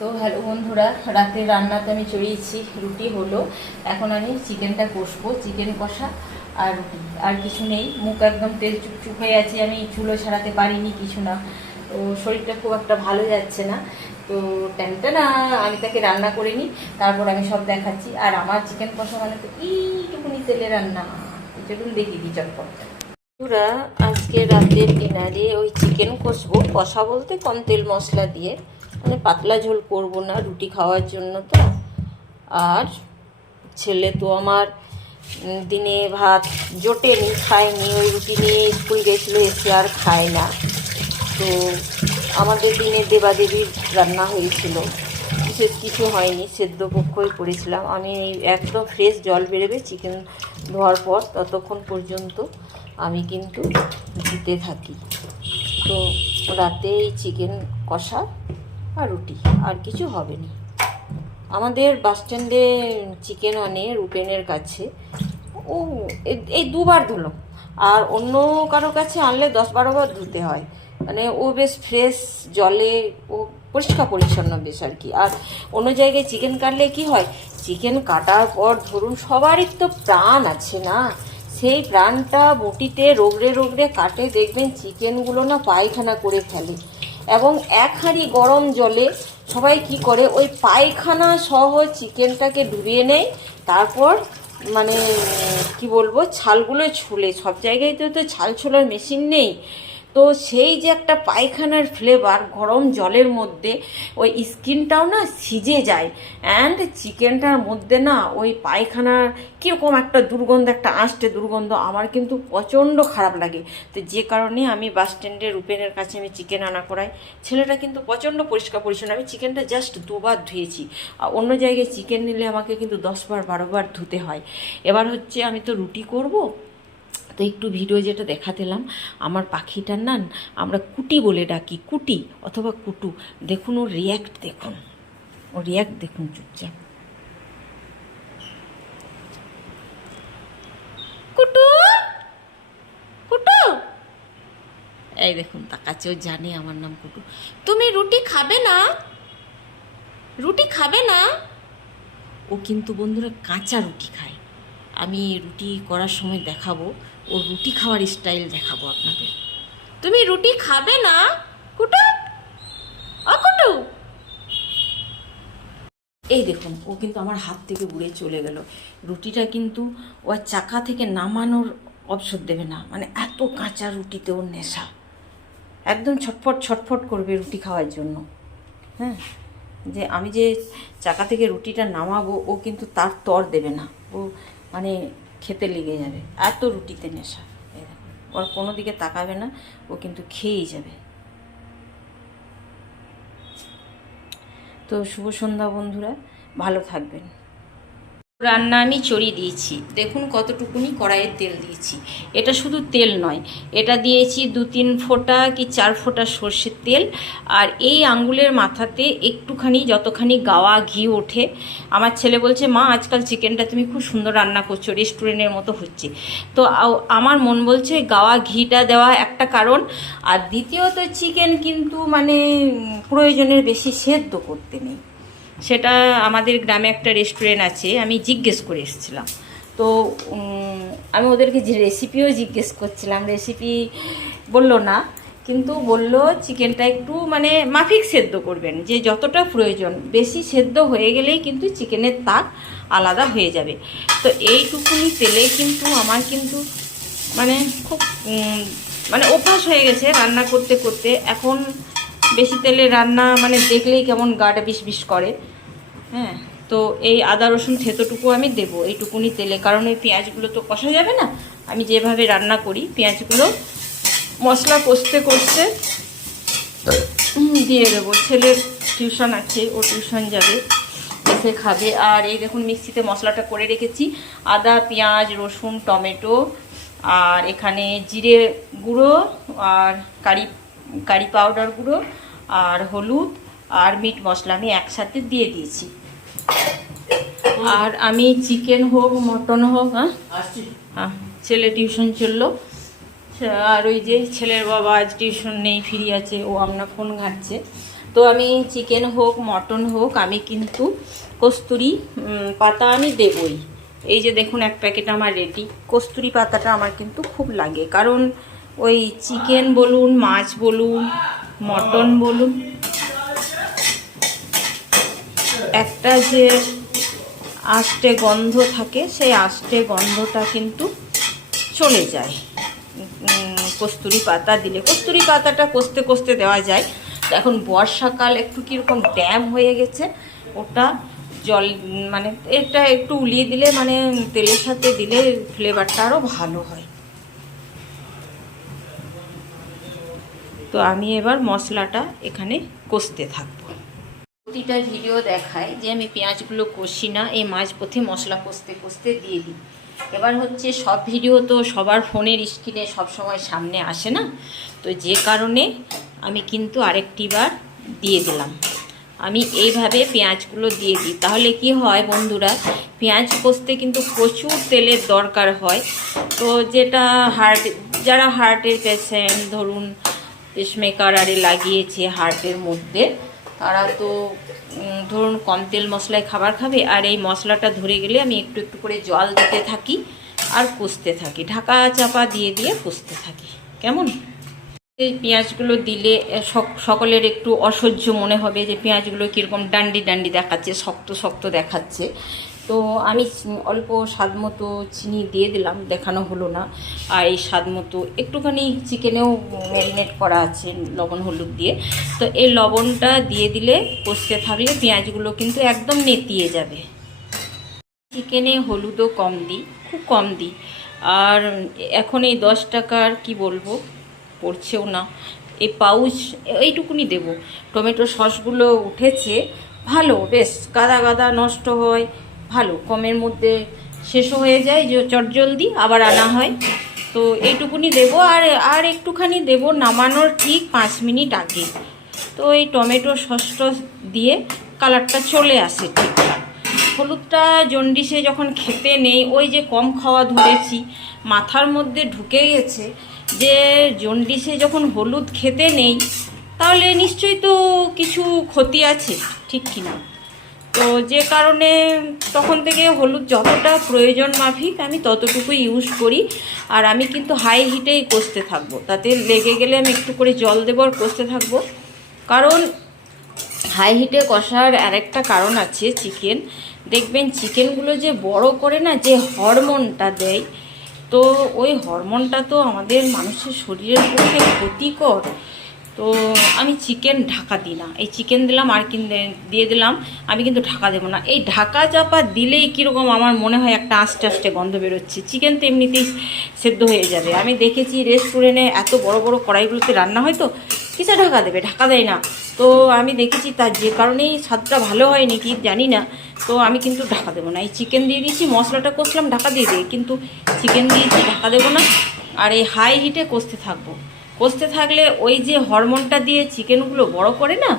তো হ্যালো বন্ধুরা, রাতে রান্নাতে আমি চড়িয়েছি, রুটি হলো। এখন আমি চিকেনটা কষবো, চিকেন কষা আর রুটি। আর কিছু নেই, মুখ একদম তেল চুপচুপ হয়ে আছে, আমি চুলো ছাড়াতে পারিনি কিছু না। তো শরীরটা খুব একটা ভালো যাচ্ছে না। তো ট্যানটা না আমি তাকে রান্না করে নিই, তারপর আমি সব দেখাচ্ছি। আর আমার চিকেন কষা মানে তো এইটুকুনি তেলে রান্না। চলুন দেখিয়ে দিই চটপট। বন্ধুরা, আজকে রাতের ডিনারে ওই চিকেন কষবো, কষা বলতে কম তেল মশলা দিয়ে। মানে পাতলা ঝোল করব না, রুটি খাওয়ার জন্য তো। আর ছেলে তো আমার দিনে ভাত জোটেনি, খায়নি, ওই রুটি নিয়ে স্কুল গেছিল, এসে আর খায় না। তো আমাদের দিনে দেবাদেবীর রান্না হয়েছিল। বিশেষ কিছু হয়নি, সেদ্ধ পক্ষই করেছিলাম। আমি একদম ফ্রেশ জল বেরোবে চিকেন ধোয়ার পর ততক্ষণ পর্যন্ত আমি কিন্তু দিতে থাকি। তো রাতে এই চিকেন কষা আর রুটি, আর কিছু হবে না আমাদের বাস স্ট্যান্ডে চিকেন আনে রুপেনের কাছে। ও এই দুবার ধুলো। আর অন্য কারও কাছে আনলে দশ বারো বার ধুতে হয়। মানে ও বেশ ফ্রেশ জলে, ও পরিষ্কার পরিচ্ছন্ন বেশ আর কি। আর অন্য জায়গায় চিকেন কাটলে কি হয়? চিকেন কাটার পর ধরুন সবারই তো প্রাণ আছে না। সেই প্রাণটা বটিতে রোগড়ে রোগড়ে কাটে, দেখবেন চিকেনগুলো না পায়খানা করে ফেলে। এবং এক হাঁড়ি গরম জলে সবাই কি করে? ওই পায়খানা সহ চিকেনটাকে ডুবিয়ে নেয়। তারপর মানে কি বলব, ছালগুলো ছুলে। সব জায়গায় তো তো ছাল ছোলার মেশিন নেই। তো সেই যে একটা পায়খানার ফ্লেভার গরম জলের মধ্যে, ওই স্কিনটাও না সিজে যায়। অ্যান্ড চিকেনটার মধ্যে না ওই পায়খানার কীরকম একটা দুর্গন্ধ, একটা আঁশটে দুর্গন্ধ আমার কিন্তু প্রচণ্ড খারাপ লাগে। তো যে কারণে আমি বাস স্ট্যান্ডে রুপেনের কাছে আমি চিকেন আনা করাই। ছেলেটা কিন্তু প্রচণ্ড পরিষ্কার পরিচ্ছন্ন। আমি চিকেনটা জাস্ট দুবার ধুয়েছি। আর অন্য জায়গায় চিকেন নিলে আমাকে কিন্তু দশবার বারোবার ধুতে হয়। এবার হচ্ছে আমি তো রুটি করব তো একটু ভিডিও যেটা দেখাতেলাম, আমার পাখিটার নান আমরা কুটি বলে ডাকি, কুটি অথবা কুটু। দেখুন ওর রিয়াক্ট দেখুন, ও রিয়াক্ট দেখুন চুপচাপ। কুটু কুটু। এই দেখুন, তাকাচ্ছে, ও জানে আমার নাম কুটু। তুমি রুটি খাবে না? রুটি খাবে না? ও কিন্তু বন্ধুরা কাঁচা রুটি খায়। আমি রুটি করার সময় দেখাবো, ও রুটি খাওয়ার স্টাইল দেখাবো আপনাদের। তুমি রুটি খাবে না? কুটু? অ কুটু? এই দেখুন, ও কিন্তু আমার হাত থেকে উড়ে চলে গেল। রুটিটা কিন্তু ও চাকা থেকে নামানোর অবসর দেবে না। মানে এত কাঁচা রুটিতে ওর নেশা। একদম ছটফট ছটফট করবে রুটি খাওয়ার জন্য। হ্যাঁ? যে আমি যে চাকা থেকে রুটিটা নামাবো, ও কিন্তু তার তর দেবে না। ও মানে খেতে লেগে যাবে, এত রুটিতে নেশা। ওর কোনো দিকে তাকাবে না, ও কিন্তু খেয়েই যাবে। তো শুভ সন্ধ্যা বন্ধুরা, ভালো থাকবেন। রান্না আমি চড়িয়ে দিয়েছি। দেখুন কতটুকুনি কড়াইয়ের তেল দিয়েছি। এটা শুধু তেল নয়, এটা দিয়েছি দু তিন ফোঁটা কি চার ফোঁটা সর্ষের তেল। আর এই আঙ্গুলের মাথাতে একটুখানি, যতখানি গাওয়া ঘি ওঠে, আমার ছেলে বলছে, মা, আজকাল চিকেনটা তুমি খুব সুন্দর রান্না করছ, রেস্টুরেন্টের মতো হচ্ছে। তো আমার মন বলছে গাওয়া ঘিটা দেওয়া একটা কারণ। আর দ্বিতীয়ত, চিকেন কিন্তু মানে প্রয়োজনের বেশি সেদ্ধ করতে নেই। সেটা আমাদের গ্রামে একটা রেস্টুরেন্ট আছে, আমি জিজ্ঞেস করে এসেছিলাম। তো আমি ওদেরকে যে রেসিপিও জিজ্ঞেস করছিলাম রেসিপি বলল না, কিন্তু বলল চিকেনটা একটু মানে মাফিক সেদ্ধ করবেন, যে যতটা প্রয়োজন। বেশি সেদ্ধ হয়ে গেলেই কিন্তু চিকেনের তাক আলাদা হয়ে যাবে। তো এইটুকুনি তেলে কিন্তু আমার কিন্তু মানে খুব মানে অভ্যাস হয়ে গেছে রান্না করতে করতে। এখন বেশি তেলে রান্না মানে দেখলেই কেমন গাটা বিষ বিষ করে। হ্যাঁ তো এই আদা রসুন থেতোটুকু আমি দেবো এইটুকুনি তেলে। কারণ ওই পেঁয়াজগুলো তো কষা যাবে না। আমি যেভাবে রান্না করি পেঁয়াজগুলো মশলা কষতে কষতে দিয়ে দেবো। ছেলের টিউশন আছে ও টিউশন যাবে এসে খাবে। আর এই দেখুন মিক্সিতে মশলাটা করে রেখেছি। আদা পেঁয়াজ রসুন টমেটো আর এখানে জিরে গুঁড়ো আর কারি কারি পাউডার গুঁড়ো আর হলুদ আর মিট মশলা আমি একসাথে দিয়ে দিয়েছি। আর আমি চিকেন হোক মটন হোক হ্যাঁ? হ্যাঁ ছেলে টিউশন চলল। আর ওই যে ছেলের বাবা আজ টিউশন নেই ফিরি আছে ও আপনার ফোন ঘাটছে। তো আমি চিকেন হোক মটন হোক আমি কিন্তু কস্তুরি পাতা আমি দেবই। এই যে দেখুন এক প্যাকেট আমার রেডি। কস্তুরি পাতাটা আমার কিন্তু খুব লাগে কারণ ওই চিকেন বলুন মাছ বলুন মটন বলুন একটা যে আষ্টে গন্ধ থাকে, সেই আষ্টে গন্ধটা কিন্তু চলে যায়। কস্তুরি পাতা দিলে, কস্তুরি পাতাটা কষতে কষতে দেওয়া যায়। এখন বর্ষাকাল একটু কীরকম ড্যাম হয়ে গেছে, ওটা জল মানে এটা একটু উলিয়ে দিলে মানে তেলের সাথে দিলে ফ্লেভারটা আরও ভালো হয়। তো আমি এবার মশলাটা এখানে কষতে থাকব। প্রতিটা ভিডিও দেখায় যে আমি পেঁয়াজগুলো কষি না, এই মাছ পথে মশলা কষতে কষতে দিয়ে দিই। এবার হচ্ছে সব ভিডিও তো সবার ফোনের স্ক্রিনে সবসময় সামনে আসে না। তো যে কারণে আমি কিন্তু আরেকটি বার দিয়ে দিলাম। আমি এইভাবে পেঁয়াজগুলো দিয়ে দিই। তাহলে কি হয় বন্ধুরা, পেঁয়াজ কষতে কিন্তু প্রচুর তেলের দরকার হয়। তো যেটা হার্ট যারা হার্টের পেশেন্ট ধরুন পেসমেকার আরে লাগিয়েছে হার্টের মধ্যে তারা তো ধরুন কম তেল মশলায় খাবার খাবে, আর এই মশলাটা ধরে গেলে আমি একটু একটু করে জল দিতে থাকি আর কষতে থাকি। ঢাকা চাপা দিয়ে দিয়ে কষতে থাকি। কেমন? এই পেঁয়াজগুলো দিলে সকলের একটু অসহ্য মনে হবে যে পেঁয়াজগুলো কীরকম ডান্ডি ডান্ডি দেখাচ্ছে, শক্ত শক্ত দেখাচ্ছে। তো আমি অল্প স্বাদ মতো চিনি দিয়ে দিলাম, দেখানো হলো না। আর এই স্বাদ মতো একটুখানি চিকেনেও ম্যারিনেট করা আছে লবণ, হলুদ দিয়ে। তো এই লবণটা দিয়ে দিলে কষতে থাকলে পেঁয়াজগুলো কিন্তু একদম নেতিয়ে যাবে। চিকেনে হলুদও কম দিই, খুব কম দিই। আর এখন এই দশ টাকার কি বলব, পড়ছেও না। এই পাউচ এইটুকুনি দেব। টমেটো সসগুলো উঠেছে, ভালো, বেশ, গাদা গাদা নষ্ট হয়। ভালো, কমের মধ্যে শেষও হয়ে যায়, যে চটজলদি আবার আনা হয়। তো এইটুকুনি দেব, আর আর একটুখানি দেব নামানোর ঠিক পাঁচ মিনিট আগে। তো এই টমেটো সস দিয়ে কালারটা চলে আসে ঠিকঠাক। হলুদটা জন্ডিসে যখন খেতে নেই, ওই যে কম খাওয়া ধরেছি, মাথার মধ্যে ঢুকে গেছে যে জন্ডিসে যখন হলুদ খেতে নেই, তাহলে নিশ্চয়ই তো কিছু ক্ষতি আছে, ঠিক কিনা? তো যে কারণে তখন থেকে হলুদ যতটা প্রয়োজন মাফিক, আমি ততটুকুই ইউজ করি। আর আমি কিন্তু হাই হিটেই কষতে থাকব। তাতে লেগে গেলে আমি একটু করে জল দেবো আর কষতে থাকব। কারণ হাই হিটে কষার আরেকটা কারণ আছে চিকেন দেখবেন চিকেনগুলো যে বড় করে না, যে হরমোনটা দেয়, তো ওই হরমোনটা তো আমাদের মানুষের শরীরের পক্ষে ক্ষতিকর। তো আমি চিকেন ঢাকা দিই না। এই চিকেন দিলাম, আর কিন দিয়ে দিলাম। আমি কিন্তু ঢাকা দেবো না। এই ঢাকা চাপা দিলেই কীরকম আমার মনে হয় একটা আস্তে আস্তে গন্ধ বেরোচ্ছে। চিকেন তো এমনিতেই সেদ্ধ হয়ে যাবে। আমি দেখেছি রেস্টুরেন্টে এত বড় বড় কড়াইগুলোতে রান্না হয় তো, কিসে ঢাকা দেবে? ঢাকা দেয় না। তো আমি দেখেছি তার যে কারণেই স্বাদটা ভালো হয় নাকি জানি না। তো আমি কিন্তু ঢাকা দেবো না। এই চিকেন দিয়ে দিয়েছি, মশলাটা কষলাম, ঢাকা দিয়ে দিই। কিন্তু চিকেন দিয়েছি ঢাকা দেবো না। আর এই হাই হিটে কষতে থাকব। কষতে থাকলে ওই যে হরমোনটা দিয়ে চিকেনগুলো বড় করে না,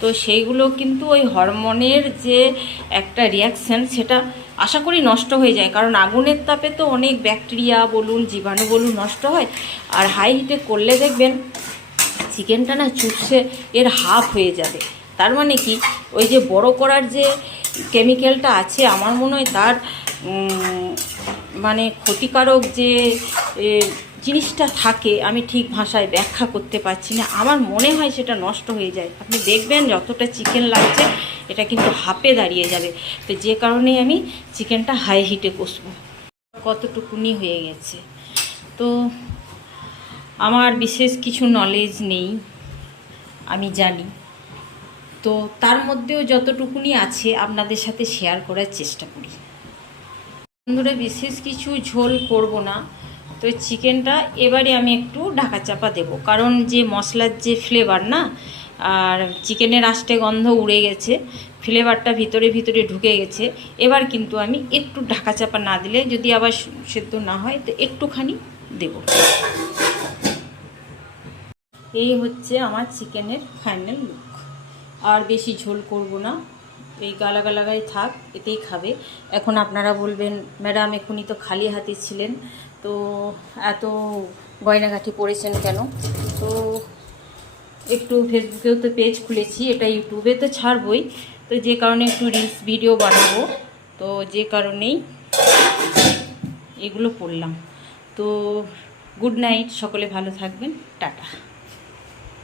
তো সেইগুলো কিন্তু ওই হরমোনের যে একটা রিয়াকশান সেটা আশা করি নষ্ট হয়ে যায়। কারণ আগুনের তাপে তো অনেক ব্যাকটেরিয়া বলুন, জীবাণু বলুন নষ্ট হয়। আর হাই হিটে করলে দেখবেন চিকেনটা না চুপসে এর হাফ হয়ে যাবে। তার মানে কি? ওই যে বড় করার যে কেমিক্যালটা আছে, আমার মনে হয় তার মানে ক্ষতিকারক যে জিনিসটা থাকে, আমি ঠিক ভাষায় ব্যাখ্যা করতে পারছি না। আমার মনে হয় সেটা নষ্ট হয়ে যায়। আপনি দেখবেন যতটা চিকেন লাগছে, এটা কিন্তু হাফে দাঁড়িয়ে যাবে। তো যে কারণেই আমি চিকেনটা হাই হিটে কষবো। কতটুকুনি হয়ে গেছে। তো আমার বিশেষ কিছু নলেজ নেই, আমি জানি। তো তার মধ্যেও যতটুকুনি আছে, আপনাদের সাথে শেয়ার করার চেষ্টা করি। বন্ধুরা, বিশেষ কিছু ঝোল করব না। তো চিকেনটা এবারে আমি একটু ঢাকা চাপা দেব। কারণ যে মশলার যে ফ্লেভার না, আর চিকেনের আষ্টে গন্ধ উড়ে গেছে ফ্লেভারটা ভিতরে ভিতরে ঢুকে গেছে, এবার কিন্তু আমি একটু ঢাকা চাপা না দিলে যদি আবার সেদ্ধ না হয়, তো একটুখানি দেব। এই হচ্ছে আমার চিকেনের ফাইনাল লুক। আর বেশি ঝোল করব না, এই গালা গালাগাই থাক, এতেই খাবে। এখন আপনারা বলবেন, ম্যাডাম, এখনই তো খালি হাতে ছিলেন। তো এত গয়নাগাঠি পড়েছেন কেন? তো একটু ফেসবুকেও তো পেজ খুলেছি, এটা ইউটিউবে তো ছাড়বই। তো যে কারণে একটু রিলস ভিডিও বানাবো। তো যে কারণেই এগুলো পড়লাম। তো গুড নাইট সকলে ভালো থাকবেন, টাটা।